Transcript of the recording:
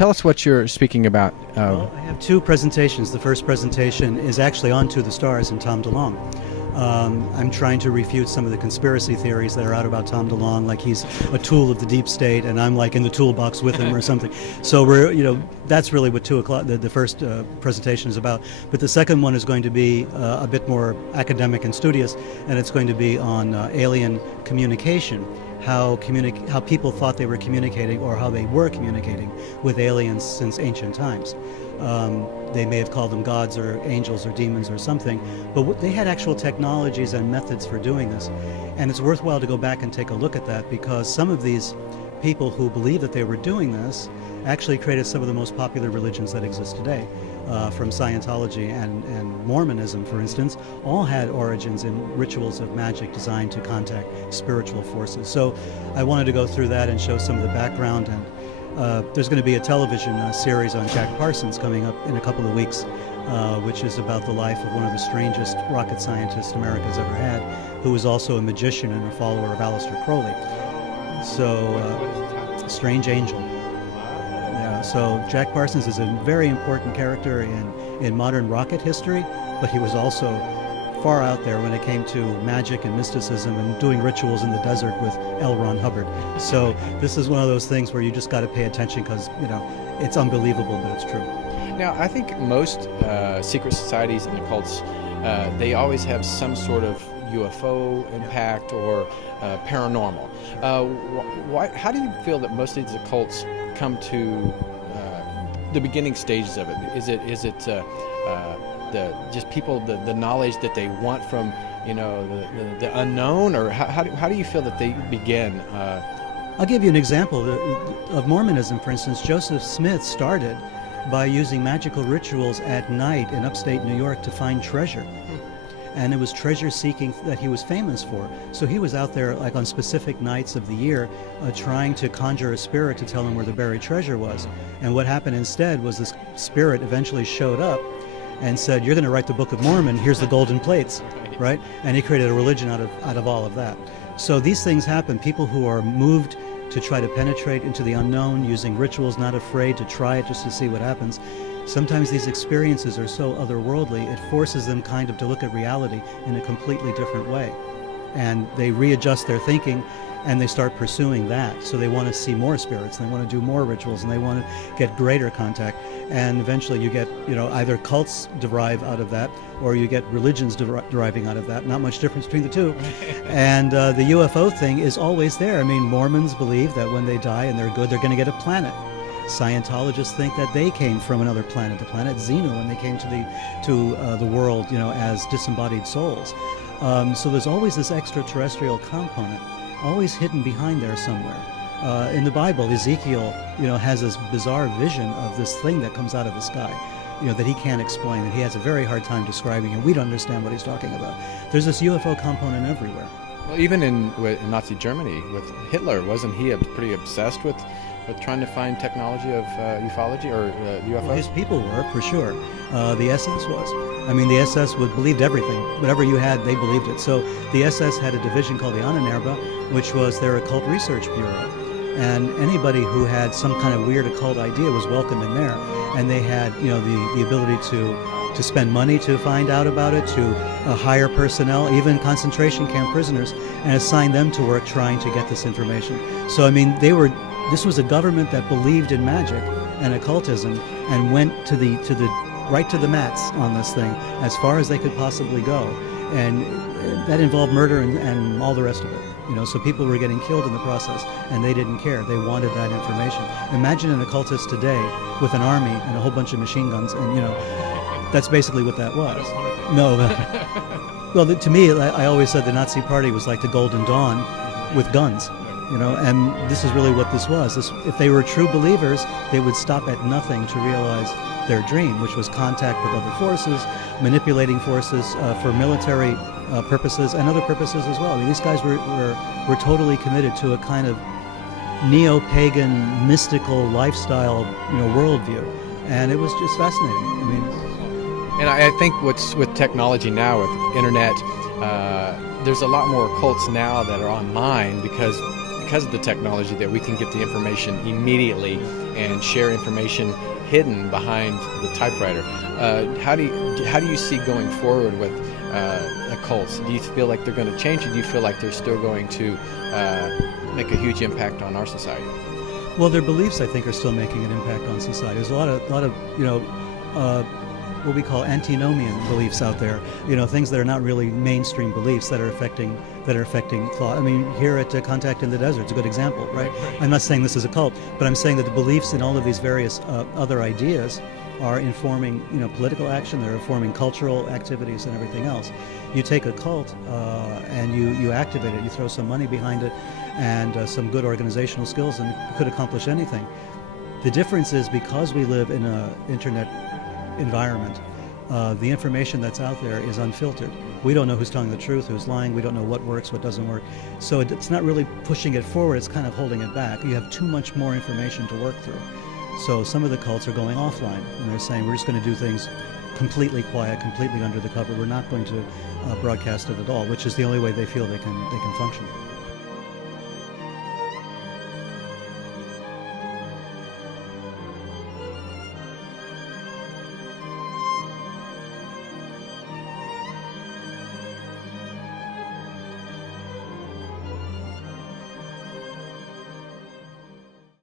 Tell us what you're speaking about. Well, I have two presentations. The first presentation is actually on To the Stars and Tom DeLonge. I'm trying to refute some of the conspiracy theories that are out about Tom DeLonge, like he's a tool of the deep state and I'm like in the toolbox with him or something. So that's really what 2 o'clock, the first presentation is about. But the second one is going to be a bit more academic and studious, and it's going to be on alien communication. How people thought they were communicating, or how they were communicating with aliens since ancient times. They may have called them gods or angels or demons or something, but they had actual technologies and methods for doing this. And it's worthwhile to go back and take a look at that, because some of these people who believe that they were doing this actually created some of the most popular religions that exist today. From Scientology and Mormonism, for instance, all had origins in rituals of magic designed to contact spiritual forces. So I wanted to go through that and show some of the background. And there's going to be a television series on Jack Parsons coming up in a couple of weeks, which is about the life of one of the strangest rocket scientists America's ever had, who was also a magician and a follower of Aleister Crowley. So, strange angel. So Jack Parsons is a very important character in modern rocket history, but he was also far out there when it came to magic and mysticism and doing rituals in the desert with L. Ron Hubbard. So this is one of those things where you just got to pay attention, because it's unbelievable, but it's true. Now, I think most secret societies and occults, they always have some sort of UFO impact or paranormal. How do you feel that most of these occults come to the beginning stages of it? Is it just people, the knowledge that they want from the unknown, or how do you feel that they begin? I'll give you an example of Mormonism, for instance. Joseph Smith started by using magical rituals at night in upstate New York to find treasure. And it was treasure seeking that he was famous for. So he was out there like on specific nights of the year trying to conjure a spirit to tell him where the buried treasure was. And what happened instead was this spirit eventually showed up and said, "You're going to write the Book of Mormon, here's the golden plates," right? And he created a religion out of all of that. So these things happen. People who are moved to try to penetrate into the unknown using rituals, not afraid to try it just to see what happens. Sometimes these experiences are so otherworldly, it forces them kind of to look at reality in a completely different way. And they readjust their thinking and they start pursuing that. So they want to see more spirits, and they want to do more rituals, and they want to get greater contact. And eventually you get, either cults derive out of that, or you get religions deriving out of that. Not much difference between the two. And the UFO thing is always there. I mean, Mormons believe that when they die and they're good, they're going to get a planet. Scientologists think that they came from another planet, the planet Xenu, when they came to the world, as disembodied souls. So there's always this extraterrestrial component, always hidden behind there somewhere. In the Bible, Ezekiel, has this bizarre vision of this thing that comes out of the sky, that he can't explain, and he has a very hard time describing it. We don't understand what he's talking about. There's this UFO component everywhere. Well, even in Nazi Germany with Hitler, wasn't he pretty obsessed with trying to find technology of ufology or UFOs? Well, his people were, for sure. The SS was. I mean, the SS believed everything. Whatever you had, they believed it. So the SS had a division called the Ahnenerbe, which was their occult research bureau. And anybody who had some kind of weird occult idea was welcome in there. And they had, the ability to spend money to find out about it, to hire personnel, even concentration camp prisoners, and assign them to work trying to get this information. So, I mean, this was a government that believed in magic and occultism and went right to the mats on this thing as far as they could possibly go. And that involved murder and all the rest of it. So people were getting killed in the process, and they didn't care. They wanted that information. Imagine an occultist today with an army and a whole bunch of machine guns, and that's basically what that was. No. Well, to me, I always said the Nazi Party was like the Golden Dawn with guns. And this is really what this was. If they were true believers, they would stop at nothing to realize their dream, which was contact with other forces, manipulating forces for military purposes and other purposes as well. I mean, these guys were totally committed to a kind of neo-pagan, mystical lifestyle, worldview, and it was just fascinating. And I think with technology now, with internet, there's a lot more cults now that are online because because of the technology that we can get the information immediately and share information hidden behind the typewriter. How do you see going forward with occults? Do you feel like they're going to change, or do you feel like they're still going to make a huge impact on our society? Well, their beliefs, I think, are still making an impact on society. There's a lot of what we call antinomian beliefs out there. Things that are not really mainstream beliefs that are affecting thought. I mean, here at Contact in the Desert is a good example, right? I'm not saying this is a cult, but I'm saying that the beliefs in all of these various other ideas are informing, political action. They're informing cultural activities and everything else. You take a cult and you activate it. You throw some money behind it and some good organizational skills, and it could accomplish anything. The difference is, because we live in an internet environment, the information that's out there is unfiltered. We don't know who's telling the truth, who's lying. We don't know what works, what doesn't work. So it's not really pushing it forward. It's kind of holding it back. You have too much more information to work through. So some of the cults are going offline, and they're saying, we're just going to do things completely quiet, completely under the cover. We're not going to broadcast it at all, which is the only way they feel they can function.